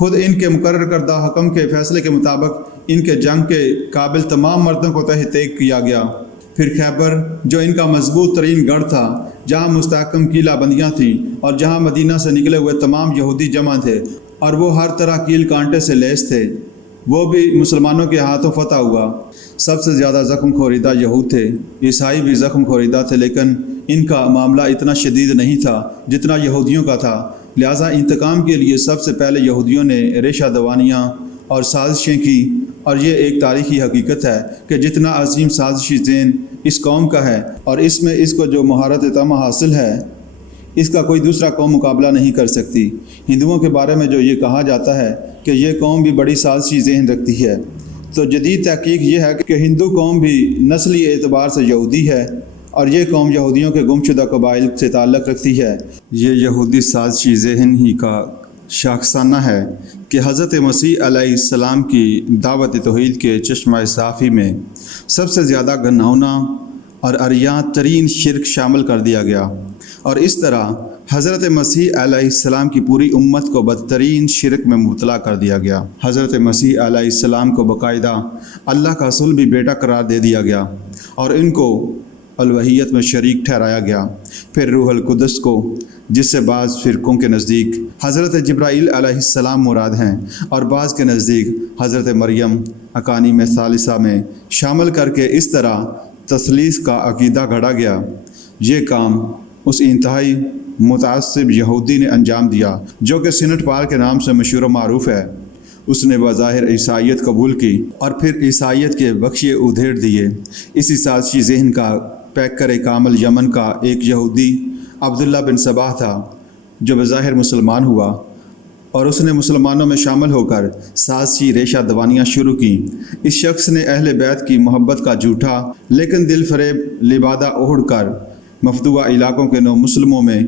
خود ان کے مقرر کردہ حکم کے فیصلے کے مطابق ان کے جنگ کے قابل تمام مردوں کو تحت کیا گیا۔ پھر خیبر جو ان کا مضبوط ترین گڑھ تھا، جہاں مستحکم قلعہ بندیاں تھیں اور جہاں مدینہ سے نکلے ہوئے تمام یہودی جمع تھے اور وہ ہر طرح کیل کانٹے سے لیس تھے، وہ بھی مسلمانوں کے ہاتھوں فتح ہوا۔ سب سے زیادہ زخم خوریدہ یہود تھے، عیسائی بھی زخم خوریدہ تھے، لیکن ان کا معاملہ اتنا شدید نہیں تھا جتنا یہودیوں کا تھا۔ لہٰذا انتقام کے لیے سب سے پہلے یہودیوں نے ریشہ دوانیاں اور سازشیں کی، اور یہ ایک تاریخی حقیقت ہے کہ جتنا عظیم سازشی ذہن اس قوم کا ہے اور اس میں اس کو جو مہارت تمام حاصل ہے، اس کا کوئی دوسرا قوم مقابلہ نہیں کر سکتی۔ ہندوؤں کے بارے میں جو یہ کہا جاتا ہے کہ یہ قوم بھی بڑی سازشی ذہن رکھتی ہے، تو جدید تحقیق یہ ہے کہ ہندو قوم بھی نسلی اعتبار سے یہودی ہے، اور یہ قوم یہودیوں کے گمشدہ قبائل سے تعلق رکھتی ہے۔ یہ یہودی سازشی ذہن ہی کا شاخسانہ ہے کہ حضرت مسیح علیہ السلام کی دعوت توحید کے چشمہ صافی میں سب سے زیادہ گھناؤنا اور عریاں ترین شرک شامل کر دیا گیا، اور اس طرح حضرت مسیح علیہ السلام کی پوری امت کو بدترین شرک میں مبتلا کر دیا گیا۔ حضرت مسیح علیہ السلام کو باقاعدہ اللہ کا صلبی بیٹا قرار دے دیا گیا اور ان کو الوہیت میں شریک ٹھہرایا گیا۔ پھر روح القدس کو، جس سے بعض فرقوں کے نزدیک حضرت جبرائیل علیہ السلام مراد ہیں اور بعض کے نزدیک حضرت مریم اقانیم ثالثہ میں شامل کر کے اس طرح تثلیث کا عقیدہ گھڑا گیا۔ یہ کام اس انتہائی متعصب یہودی نے انجام دیا جو کہ سینٹ پال کے نام سے مشہور و معروف ہے۔ اس نے بظاہر عیسائیت قبول کی اور پھر عیسائیت کے بخشے ادھیڑ دیے۔ اسی سازشی ذہن کا پیکر کامل یمن کا ایک یہودی عبداللہ بن صباح تھا، جو بظاہر مسلمان ہوا، اور اس نے مسلمانوں میں شامل ہو کر سازشی ریشہ دوانیاں شروع کی۔ اس شخص نے اہل بیت کی محبت کا جھوٹا لیکن دل فریب لبادہ اوڑھ کر مفتوحہ علاقوں کے نو مسلموں میں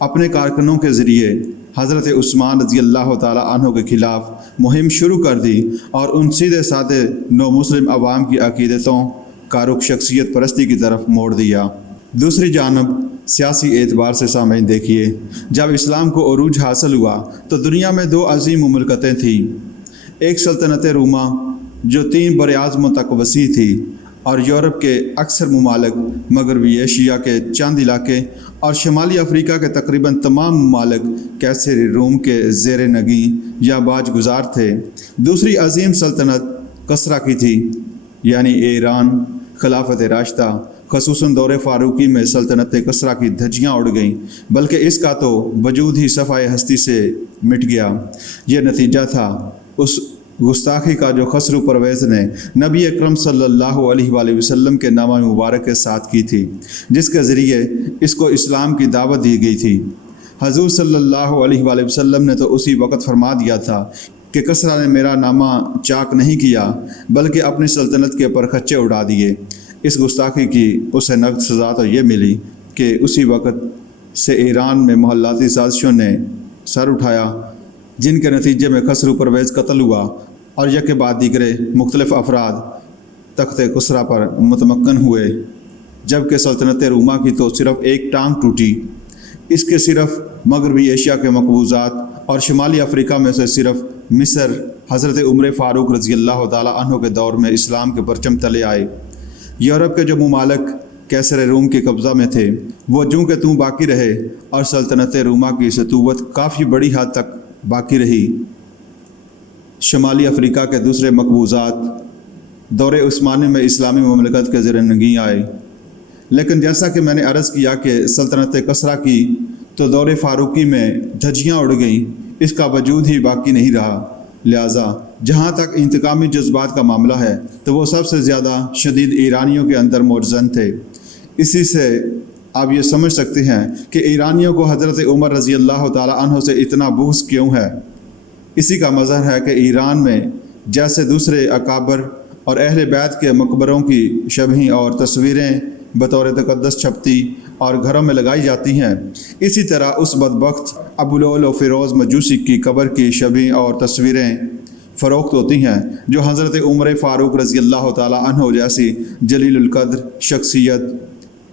اپنے کارکنوں کے ذریعے حضرت عثمان رضی اللہ تعالیٰ عنہ کے خلاف مہم شروع کر دی اور ان سیدھے سادھے نو مسلم عوام کی عقیدتوں کا رخ شخصیت پرستی کی طرف موڑ دیا۔ دوسری جانب سیاسی اعتبار سے سامعین دیکھیے، جب اسلام کو عروج حاصل ہوا تو دنیا میں دو عظیم مملکتیں تھیں۔ ایک سلطنت روما جو 3 براعظموں تک وسیع تھی، اور یورپ کے اکثر ممالک، مغربی ایشیا کے چند علاقے اور شمالی افریقہ کے تقریباً تمام ممالک کیسر روم کے زیر نگیں یا باج گزار تھے۔ دوسری عظیم سلطنت کسریٰ کی تھی، یعنی ایران۔ خلافت راشدہ خصوصاً دور فاروقی میں سلطنت کسریٰ کی دھجیاں اڑ گئیں، بلکہ اس کا تو وجود ہی صفحۂ ہستی سے مٹ گیا۔ یہ نتیجہ تھا اس گستاخی کا جو خسرو پرویز نے نبی اکرم صلی اللہ علیہ وآلہ وسلم کے نامہ مبارک کے ساتھ کی تھی، جس کے ذریعے اس کو اسلام کی دعوت دی گئی تھی۔ حضور صلی اللہ علیہ وآلہ وسلم نے تو اسی وقت فرما دیا تھا کہ کسریٰ نے میرا نامہ چاک نہیں کیا بلکہ اپنی سلطنت کے پرخچے اڑا دیے۔ اس گستاخی کی اسے نقد سزا تو یہ ملی کہ اسی وقت سے ایران میں محلاتی سازشوں نے سر اٹھایا، جن کے نتیجے میں خسرو پرویز قتل ہوا اور یک بعد دیگرے مختلف افراد تخت کسریٰ پر متمکن ہوئے، جبکہ سلطنت روما کی تو صرف ایک ٹانگ ٹوٹی۔ اس کے صرف مغربی ایشیا کے مقبوضات اور شمالی افریقہ میں سے صرف مصر حضرت عمر فاروق رضی اللہ تعالیٰ عنہ کے دور میں اسلام کے پرچم تلے آئے۔ یورپ کے جو ممالک کیسر روم کے قبضہ میں تھے وہ جوں کہ توں باقی رہے، اور سلطنت روما کی سطوت کافی بڑی حد تک باقی رہی۔ شمالی افریقہ کے دوسرے مقبوضات دور عثمانی میں اسلامی مملکت کے زیر نگیں آئے، لیکن جیسا کہ میں نے عرض کیا کہ سلطنت کسریٰ کی تو دور فاروقی میں دھجیاں اڑ گئیں، اس کا وجود ہی باقی نہیں رہا۔ لہٰذا جہاں تک انتقامی جذبات کا معاملہ ہے تو وہ سب سے زیادہ شدید ایرانیوں کے اندر موجزن تھے۔ اسی سے آپ یہ سمجھ سکتے ہیں کہ ایرانیوں کو حضرت عمر رضی اللہ تعالیٰ عنہ سے اتنا بغض کیوں ہے۔ اسی کا مظہر ہے کہ ایران میں جیسے دوسرے اکابر اور اہل بیت کے مقبروں کی شبہیں اور تصویریں بطور تقدس چھپتی اور گھروں میں لگائی جاتی ہیں، اسی طرح اس بدبخت ابولول و فیروز مجوسی کی قبر کی شبہیں اور تصویریں فروخت ہوتی ہیں، جو حضرت عمر فاروق رضی اللہ تعالیٰ عنہ جیسی جلیل القدر شخصیت،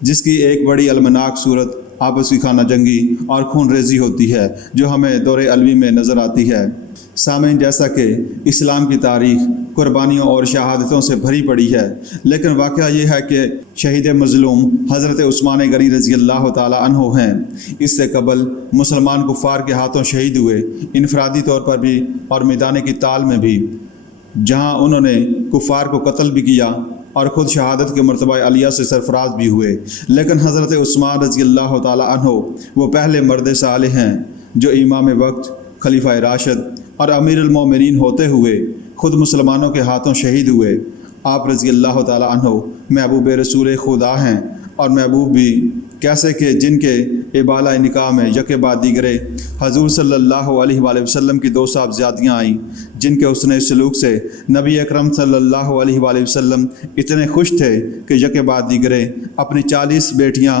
جس کی ایک بڑی المناک صورت آپس کی خانہ جنگی اور خون ریزی ہوتی ہے جو ہمیں دور علوی میں نظر آتی ہے۔ سامعین، جیسا کہ اسلام کی تاریخ قربانیوں اور شہادتوں سے بھری پڑی ہے، لیکن واقعہ یہ ہے کہ شہید مظلوم حضرت عثمان غنی رضی اللہ تعالی عنہ ہیں۔ اس سے قبل مسلمان کفار کے ہاتھوں شہید ہوئے، انفرادی طور پر بھی اور میدان قتال میں بھی، جہاں انہوں نے کفار کو قتل بھی کیا اور خود شہادت کے مرتبہ عالیہ سے سرفراز بھی ہوئے۔ لیکن حضرت عثمان رضی اللہ تعالی عنہ وہ پہلے مرد صالح ہیں جو امام وقت، خلیفہ راشد اور امیر المومنین ہوتے ہوئے خود مسلمانوں کے ہاتھوں شہید ہوئے۔ آپ رضی اللہ تعالی عنہ محبوب رسول خدا ہیں، اور محبوب بھی کیسے کہ جن کے ابالہ نکاح میں یکے بعد دیگرے حضور صلی اللہ علیہ وآلہ وسلم کی 2 صاحبزادیاں آئیں، جن کے حسن سلوک سے نبی اکرم صلی اللہ علیہ وآلہ وسلم اتنے خوش تھے کہ یکے بعد دیگرے اپنی 40 بیٹیاں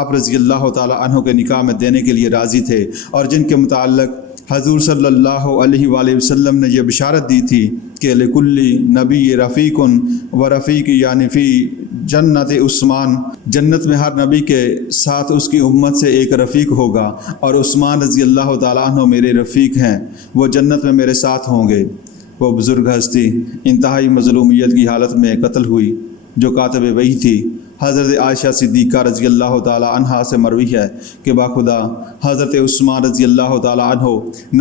آپ رضی اللہ تعالی عنہ کے نکاح میں دینے کے لیے راضی تھے، اور جن کے متعلق حضور صلی اللہ علیہ وآلہ وسلم نے یہ بشارت دی تھی کہ لکلی نبی رفیق و رفیق یعنی فی جنت عثمان، جنت میں ہر نبی کے ساتھ اس کی امت سے ایک رفیق ہوگا، اور عثمان رضی اللہ تعالیٰ عنہ میرے رفیق ہیں، وہ جنت میں میرے ساتھ ہوں گے۔ وہ بزرگ ہستی انتہائی مظلومیت کی حالت میں قتل ہوئی، جو کاتب وحی تھی۔ حضرت عائشہ صدیقہ رضی اللہ تعالی عنہا سے مروی ہے کہ باخدا حضرت عثمان رضی اللہ تعالی عنہ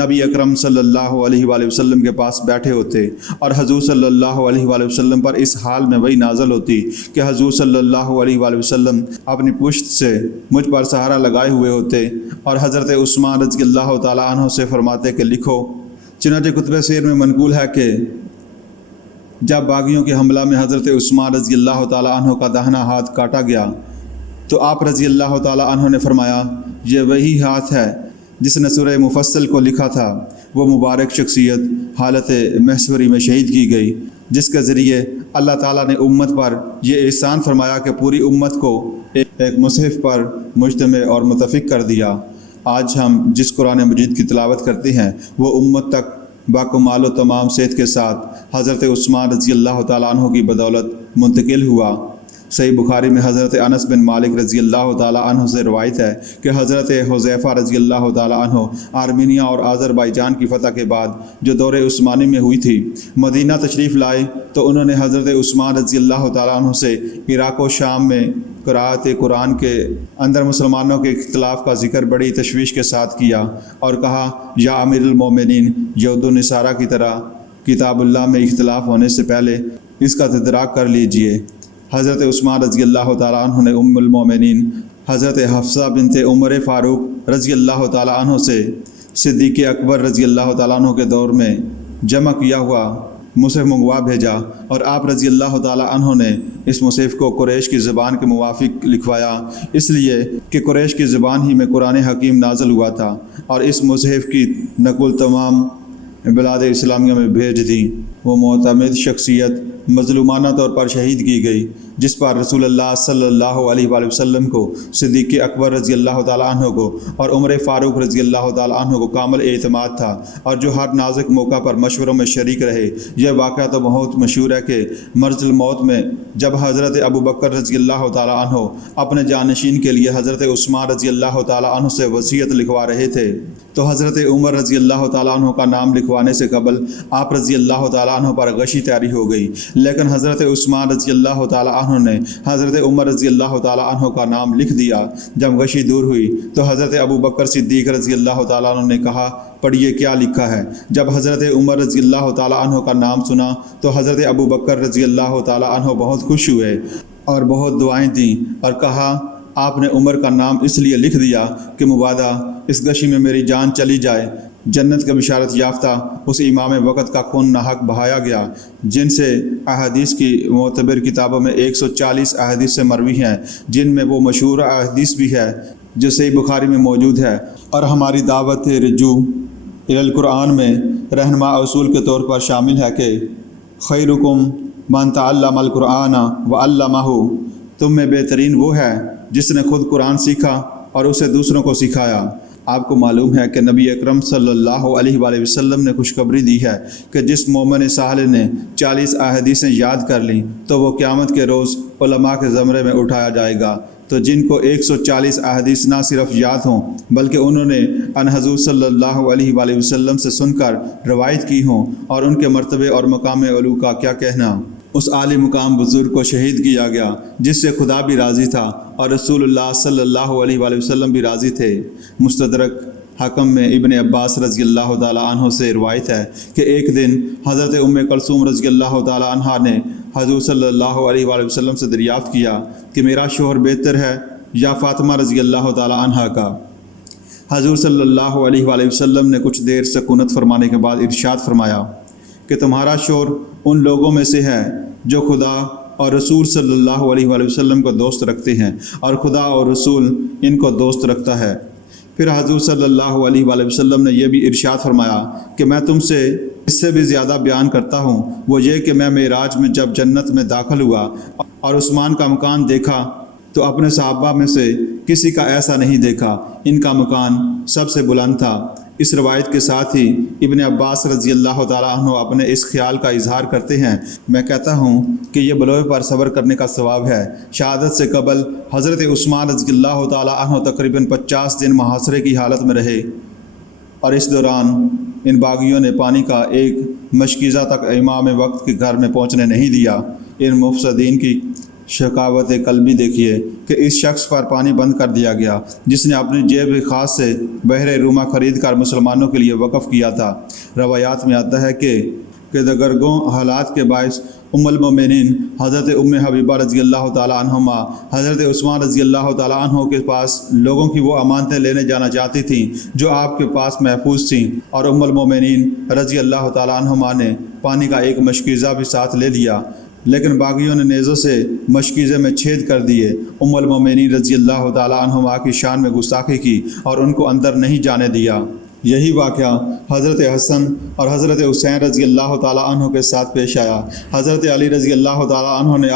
نبی اکرم صلی اللہ علیہ وآلہ وسلم کے پاس بیٹھے ہوتے، اور حضور صلی اللہ علیہ وآلہ وسلم پر اس حال میں وحی نازل ہوتی کہ حضور صلی اللہ علیہ وآلہ وسلم اپنی پشت سے مجھ پر سہارا لگائے ہوئے ہوتے، اور حضرت عثمان رضی اللہ تعالی عنہ سے فرماتے کہ لکھو۔ چنانچہ کتب سیر میں منقول ہے کہ جب باغیوں کے حملہ میں حضرت عثمان رضی اللہ تعالیٰ عنہ کا داہنا ہاتھ کاٹا گیا تو آپ رضی اللہ تعالیٰ عنہ نے فرمایا، یہ وہی ہاتھ ہے جس نے سورہ مفصل کو لکھا تھا۔ وہ مبارک شخصیت حالت محصوری میں شہید کی گئی، جس کے ذریعے اللہ تعالیٰ نے امت پر یہ احسان فرمایا کہ پوری امت کو ایک مصحف پر مجتمع اور متفق کر دیا۔ آج ہم جس قرآن مجید کی تلاوت کرتے ہیں وہ امت تک باکمال و تمام صحت کے ساتھ حضرت عثمان رضی اللہ تعالیٰ عنہ کی بدولت منتقل ہوا۔ صحیح بخاری میں حضرت انس بن مالک رضی اللہ تعالیٰ عنہ سے روایت ہے کہ حضرت حذیفہ رضی اللہ تعالیٰ عنہ آرمینیا اور آذربائیجان کی فتح کے بعد جو دور عثمانی میں ہوئی تھی، مدینہ تشریف لائے تو انہوں نے حضرت عثمان رضی اللہ تعالیٰ عنہ سے عراق و شام میں قراءت قرآن کے اندر مسلمانوں کے اختلاف کا ذکر بڑی تشویش کے ساتھ کیا، اور کہا، یا امیر المومنین، یہود و نصارہ کی طرح کتاب اللہ میں اختلاف ہونے سے پہلے اس کا تدراک کر لیجئے۔ حضرت عثمان رضی اللہ تعالیٰ عنہ نے ام المومنین حضرت حفصہ بنت عمر فاروق رضی اللہ تعالیٰ عنہ سے صدیق اکبر رضی اللہ تعالیٰ عنہ کے دور میں جمع کیا ہوا مصحف منگوا بھیجا، اور آپ رضی اللہ تعالیٰ عنہ نے اس مصحف کو قریش کی زبان کے موافق لکھوایا، اس لیے کہ قریش کی زبان ہی میں قرآن حکیم نازل ہوا تھا، اور اس مصحف کی نقل تمام بلاد اسلامیہ میں بھیج دی۔ وہ معتمد شخصیت مظلومانہ طور پر شہید کی گئی، جس پر رسول اللہ صلی اللہ علیہ وآلہ وسلم کو، صدیق اکبر رضی اللہ تعالیٰ عنہ کو اور عمر فاروق رضی اللہ تعالیٰ عنہ کو کامل اعتماد تھا، اور جو ہر نازک موقع پر مشوروں میں شریک رہے۔ یہ واقعہ تو بہت مشہور ہے کہ مرض الموت میں جب حضرت ابو بکر رضی اللہ تعالیٰ عنہ اپنے جانشین کے لیے حضرت عثمان رضی اللہ تعالیٰ عنہ سے وصیت لکھوا رہے تھے تو حضرت عمر رضی اللہ تعالیٰ عنہ کا نام لکھوانے سے قبل آپ رضی اللہ تعالیٰ عنہ پر غشی طاری ہو گئی، لیکن حضرت عثمان رضی اللہ تعالیٰ عنہ نے حضرت عمر رضی اللہ تعالیٰ عنہ کا نام لکھ دیا۔ جب غشی دور ہوئی تو حضرت ابو بکر صدیق رضی اللہ تعالیٰ عنہ نے کہا، پڑھیے کیا لکھا ہے۔ جب حضرت عمر رضی اللہ تعالیٰ عنہ کا نام سنا تو حضرت ابو بکر رضی اللہ تعالیٰ عنہ بہت خوش ہوئے اور بہت دعائیں دیں، اور کہا، آپ نے عمر کا نام اس لیے لکھ دیا کہ مبادا اس غشی میں میری جان چلی جائے۔ جنت کا بشارت یافتہ اس امام وقت کا خون ناحق بہایا گیا، جن سے احادیث کی معتبر کتابوں میں 140 احادیث سے مروی ہیں، جن میں وہ مشہور احادیث بھی ہے جو صحیح بخاری میں موجود ہے، اور ہماری دعوت رجوع القرآن میں رہنما اصول کے طور پر شامل ہے کہ خیرکم من تعلم القرآن وعلمہ، تم میں بہترین وہ ہے جس نے خود قرآن سیکھا اور اسے دوسروں کو سکھایا۔ آپ کو معلوم ہے کہ نبی اکرم صلی اللہ علیہ وآلہ وسلم نے خوشخبری دی ہے کہ جس مومن صالح نے 40 احادیثیں یاد کر لیں تو وہ قیامت کے روز علماء کے زمرے میں اٹھایا جائے گا تو جن کو 140 احادیث نہ صرف یاد ہوں بلکہ انہوں نے ان حضور صلی اللہ علیہ وآلہ وسلم سے سن کر روایت کی ہوں، اور ان کے مرتبے اور مقام علو کا کیا کہنا۔ اس عالی مقام بزرگ کو شہید کیا گیا جس سے خدا بھی راضی تھا اور رسول اللہ صلی اللہ علیہ وآلہ وسلم بھی راضی تھے۔ مستدرک حکم میں ابن عباس رضی اللہ تعالیٰ عنہ سے روایت ہے کہ ایک دن حضرت ام کلثوم رضی اللہ تعالیٰ عنہ نے حضور صلی اللہ علیہ وآلہ وسلم سے دریافت کیا کہ میرا شوہر بہتر ہے یا فاطمہ رضی اللہ تعالیٰ عنہ کا؟ حضور صلی اللہ علیہ وآلہ وسلم نے کچھ دیر سکونت فرمانے کے بعد ارشاد فرمایا کہ تمہارا شوہر ان لوگوں میں سے ہے جو خدا اور رسول صلی اللہ علیہ وآلہ وسلم کو دوست رکھتے ہیں، اور خدا اور رسول ان کو دوست رکھتا ہے۔ پھر حضور صلی اللہ علیہ وآلہ وسلم نے یہ بھی ارشاد فرمایا کہ میں تم سے اس سے بھی زیادہ بیان کرتا ہوں، وہ یہ کہ میں معراج میں جب جنت میں داخل ہوا اور عثمان کا مکان دیکھا تو اپنے صحابہ میں سے کسی کا ایسا نہیں دیکھا، ان کا مکان سب سے بلند تھا۔ اس روایت کے ساتھ ہی ابن عباس رضی اللہ تعالیٰ عنہ اپنے اس خیال کا اظہار کرتے ہیں، میں کہتا ہوں کہ یہ بلوے پر صبر کرنے کا ثواب ہے۔ شہادت سے قبل حضرت عثمان رضی اللہ تعالیٰ عنہ تقریباً 50 دن محاصرے کی حالت میں رہے، اور اس دوران ان باغیوں نے پانی کا ایک مشکیزہ تک امام وقت کے گھر میں پہنچنے نہیں دیا۔ ان مفسدین کی شقاوت قلبی دیکھیے کہ اس شخص پر پانی بند کر دیا گیا جس نے اپنی جیب خاص سے بحر روما خرید کر مسلمانوں کے لیے وقف کیا تھا۔ روایات میں آتا ہے کہ دگرگوں حالات کے باعث ام المومنین حضرت ام حبیبہ رضی اللہ تعالیٰ عنہما حضرت عثمان رضی اللہ تعالیٰ عنہ کے پاس لوگوں کی وہ امانتیں لینے جانا چاہتی تھیں جو آپ کے پاس محفوظ تھیں، اور ام المومنین رضی اللہ تعالیٰ عنہما نے پانی کا ایک مشکیزہ بھی ساتھ لے لیا، لیکن باغیوں نے نیزوں سے مشکیزے میں چھید کر دیے۔ ام المومنین رضی اللہ تعالیٰ عنہما کی شان میں گستاخی کی اور ان کو اندر نہیں جانے دیا۔ یہی واقعہ حضرت حسن اور حضرت حسین رضی اللہ تعالیٰ عنہ کے ساتھ پیش آیا۔ حضرت علی رضی اللہ تعالیٰ عنہ نے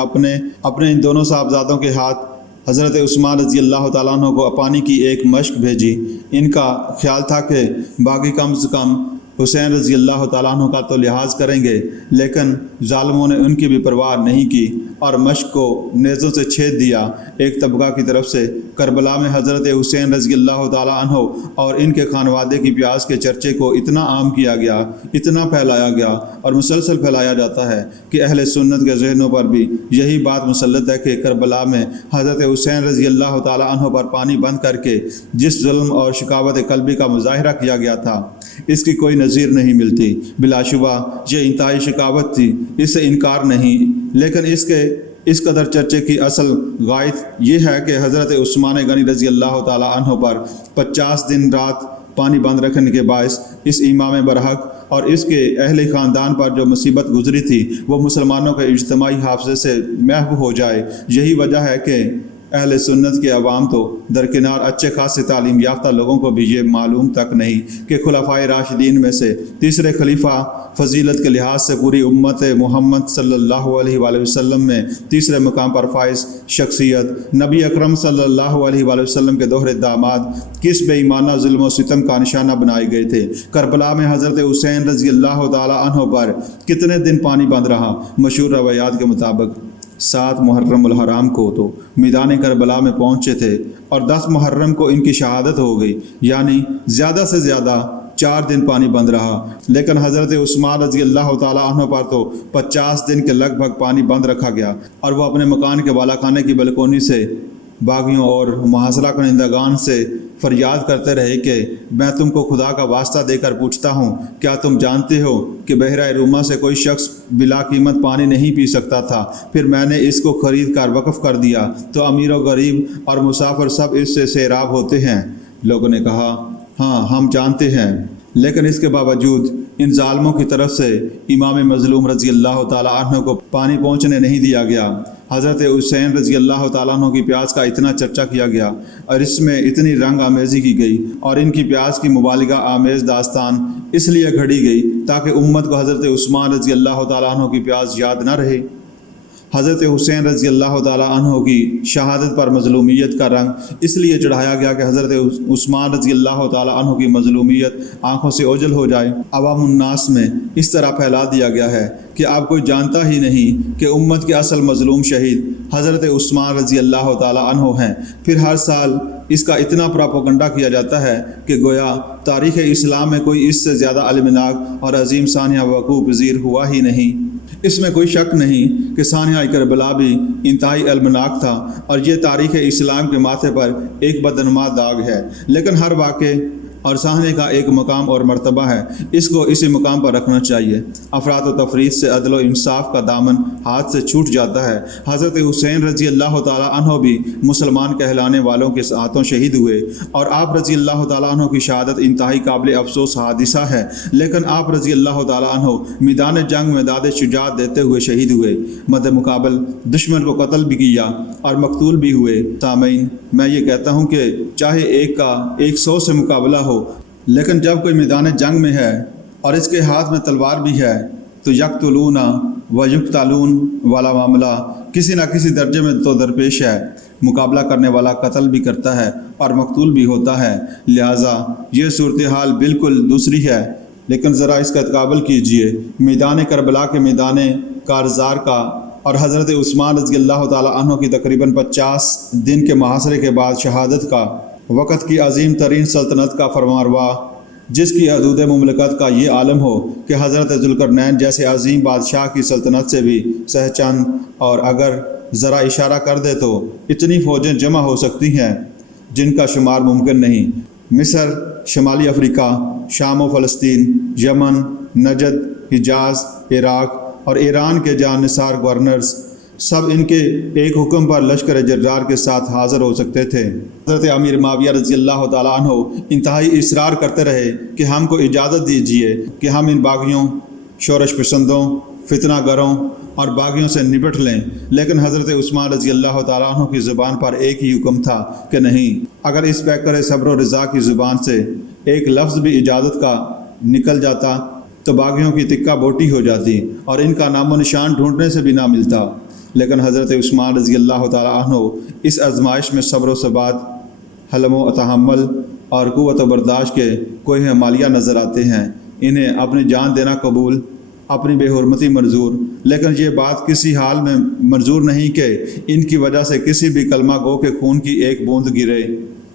اپنے ان دونوں صاحبزادوں کے ہاتھ حضرت عثمان رضی اللہ تعالیٰ عنہ کو پانی کی ایک مشق بھیجی۔ ان کا خیال تھا کہ باقی کم سے کم حسین رضی اللہ تعالیٰ عنہ کا تو لحاظ کریں گے، لیکن ظالموں نے ان کی بھی پرواہ نہیں کی اور مشق کو نیزوں سے چھید دیا۔ ایک طبقہ کی طرف سے کربلا میں حضرت حسین رضی اللہ تعالیٰ عنہ اور ان کے خانوادے کی پیاس کے چرچے کو اتنا عام کیا گیا، اتنا پھیلایا گیا اور مسلسل پھیلایا جاتا ہے کہ اہل سنت کے ذہنوں پر بھی یہی بات مسلط ہے کہ کربلا میں حضرت حسین رضی اللہ تعالیٰ عنہ پر پانی بند کر کے جس ظلم اور شقاوت قلبی کا مظاہرہ کیا گیا تھا اس کی کوئی نظیر نہیں ملتی۔ بلا شبہ یہ انتہائی شقاوت تھی، اس سے انکار نہیں، لیکن اس قدر چرچے کی اصل غائط یہ ہے کہ حضرت عثمان غنی رضی اللہ تعالیٰ عنہ پر 50 دن رات پانی بند رکھنے کے باعث اس امام برحق اور اس کے اہل خاندان پر جو مصیبت گزری تھی وہ مسلمانوں کے اجتماعی حافظے سے محو ہو جائے۔ یہی وجہ ہے کہ اہل سنت کے عوام تو درکنار اچھے خاصے تعلیم یافتہ لوگوں کو بھی یہ معلوم تک نہیں کہ خلفائے راشدین میں سے تیسرے خلیفہ فضیلت کے لحاظ سے پوری امت محمد صلی اللہ علیہ وآلہ وسلم میں تیسرے مقام پر فائز شخصیت نبی اکرم صلی اللہ علیہ وآلہ وسلم کے دوہرے داماد کس بے ایمانہ ظلم و ستم کا نشانہ بنائے گئے تھے۔ کربلا میں حضرت حسین رضی اللہ تعالیٰ عنہ پر کتنے دن پانی بند رہا؟ مشہور روایات کے مطابق 7 محرم الحرام کو تو میدان کربلا میں پہنچے تھے اور 10 محرم کو ان کی شہادت ہو گئی، یعنی زیادہ سے زیادہ 4 دن پانی بند رہا۔ لیکن حضرت عثمان رضی اللہ تعالیٰ عنہ پر تو 50 دن کے لگ بھگ پانی بند رکھا گیا، اور وہ اپنے مکان کے بالا خانے کی بلکونی سے باغیوں اور محاصرہ کنندگان سے فریاد کرتے رہے کہ میں تم کو خدا کا واسطہ دے کر پوچھتا ہوں، کیا تم جانتے ہو کہ بحیرہ روما سے کوئی شخص بلا قیمت پانی نہیں پی سکتا تھا؟ پھر میں نے اس کو خرید کر وقف کر دیا تو امیر و غریب اور مسافر سب اس سے سیراب ہوتے ہیں۔ لوگوں نے کہا ہاں ہم جانتے ہیں، لیکن اس کے باوجود ان ظالموں کی طرف سے امام مظلوم رضی اللہ تعالیٰ عنہ کو پانی پہنچنے نہیں دیا گیا۔ حضرت حسین رضی اللہ تعالیٰ عنہ کی پیاس کا اتنا چرچا کیا گیا اور اس میں اتنی رنگ آمیزی کی گئی اور ان کی پیاس کی مبالغہ آمیز داستان اس لیے گھڑی گئی تاکہ امت کو حضرت عثمان رضی اللہ تعالیٰ عنہ کی پیاس یاد نہ رہے۔ حضرت حسین رضی اللہ تعالیٰ عنہ کی شہادت پر مظلومیت کا رنگ اس لیے چڑھایا گیا کہ حضرت عثمان رضی اللہ تعالیٰ عنہ کی مظلومیت آنکھوں سے اوجھل ہو جائے۔ عوام الناس میں اس طرح پھیلا دیا گیا ہے کہ اب کوئی جانتا ہی نہیں کہ امت کے اصل مظلوم شہید حضرت عثمان رضی اللہ تعالیٰ عنہ ہیں۔ پھر ہر سال اس کا اتنا پراپوگنڈا کیا جاتا ہے کہ گویا تاریخ اسلام میں کوئی اس سے زیادہ علمناک اور عظیم سانحہ وقوع پذیر ہوا ہی نہیں۔ اس میں کوئی شک نہیں کہ سانحہ کربلا بھی انتہائی علمناک تھا اور یہ تاریخ اسلام کے ماتھے پر ایک بدنما داغ ہے، لیکن ہر واقعے اور سانحے کا ایک مقام اور مرتبہ ہے، اس کو اسی مقام پر رکھنا چاہیے۔ افراد و تفرید سے عدل و انصاف کا دامن ہاتھ سے چھوٹ جاتا ہے۔ حضرت حسین رضی اللہ تعالیٰ عنہ بھی مسلمان کہلانے والوں کے ہاتھوں شہید ہوئے اور آپ رضی اللہ تعالیٰ عنہ کی شہادت انتہائی قابل افسوس حادثہ ہے، لیکن آپ رضی اللہ تعالیٰ عنہ میدان جنگ میں داد شجاعت دیتے ہوئے شہید ہوئے، مد مقابل دشمن کو قتل بھی کیا اور مقتول بھی ہوئے۔ سامعین، میں یہ کہتا ہوں کہ چاہے ایک کا 100 سے مقابلہ ہو، لیکن جب کوئی میدان جنگ میں ہے اور اس کے ہاتھ میں تلوار بھی ہے تو یقتلون و یقتلون والا معاملہ کسی نہ کسی درجے میں تو درپیش ہے۔ مقابلہ کرنے والا قتل بھی کرتا ہے اور مقتول بھی ہوتا ہے، لہٰذا یہ صورتحال بالکل دوسری ہے۔ لیکن ذرا اس کا تقابل کیجئے میدان کربلا کے میدان کارزار کا اور حضرت عثمان رضی اللہ تعالیٰ عنہ کی تقریباً 50 دن کے محاصرے کے بعد شہادت کا، وقت کی عظیم ترین سلطنت کا فرمانروا، جس کی حدود مملکت کا یہ عالم ہو کہ حضرت ذوالقرنین جیسے عظیم بادشاہ کی سلطنت سے بھی سہ چند اور اگر ذرا اشارہ کر دے تو اتنی فوجیں جمع ہو سکتی ہیں جن کا شمار ممکن نہیں۔ مصر، شمالی افریقہ، شام و فلسطین، یمن، نجد، حجاز، عراق اور ایران کے جان نثار گورنرز سب ان کے ایک حکم پر لشکر جرار کے ساتھ حاضر ہو سکتے تھے۔ حضرت امیر معاویہ رضی اللہ تعالیٰ عنہ انتہائی اصرار کرتے رہے کہ ہم کو اجازت دیجیے کہ ہم ان باغیوں، شورش پسندوں، فتنہ گروں اور باغیوں سے نپٹ لیں، لیکن حضرت عثمان رضی اللہ تعالیٰ عنہ کی زبان پر ایک ہی حکم تھا کہ نہیں۔ اگر اس پیکر صبر و رضا کی زبان سے ایک لفظ بھی اجازت کا نکل جاتا تو باغیوں کی تکہ بوٹی ہو جاتی اور ان کا نام و نشان ڈھونڈنے سے بھی نہ ملتا۔ لیکن حضرت عثمان رضی اللہ تعالیٰ عنہ اس آزمائش میں صبر و ثبات، حلم و تحمل اور قوت و برداشت کے کوئی ہمالیہ نظر آتے ہیں۔ انہیں اپنی جان دینا قبول، اپنی بے حرمتی منظور، لیکن یہ بات کسی حال میں منظور نہیں کہ ان کی وجہ سے کسی بھی کلمہ گو کے خون کی ایک بوند گرے۔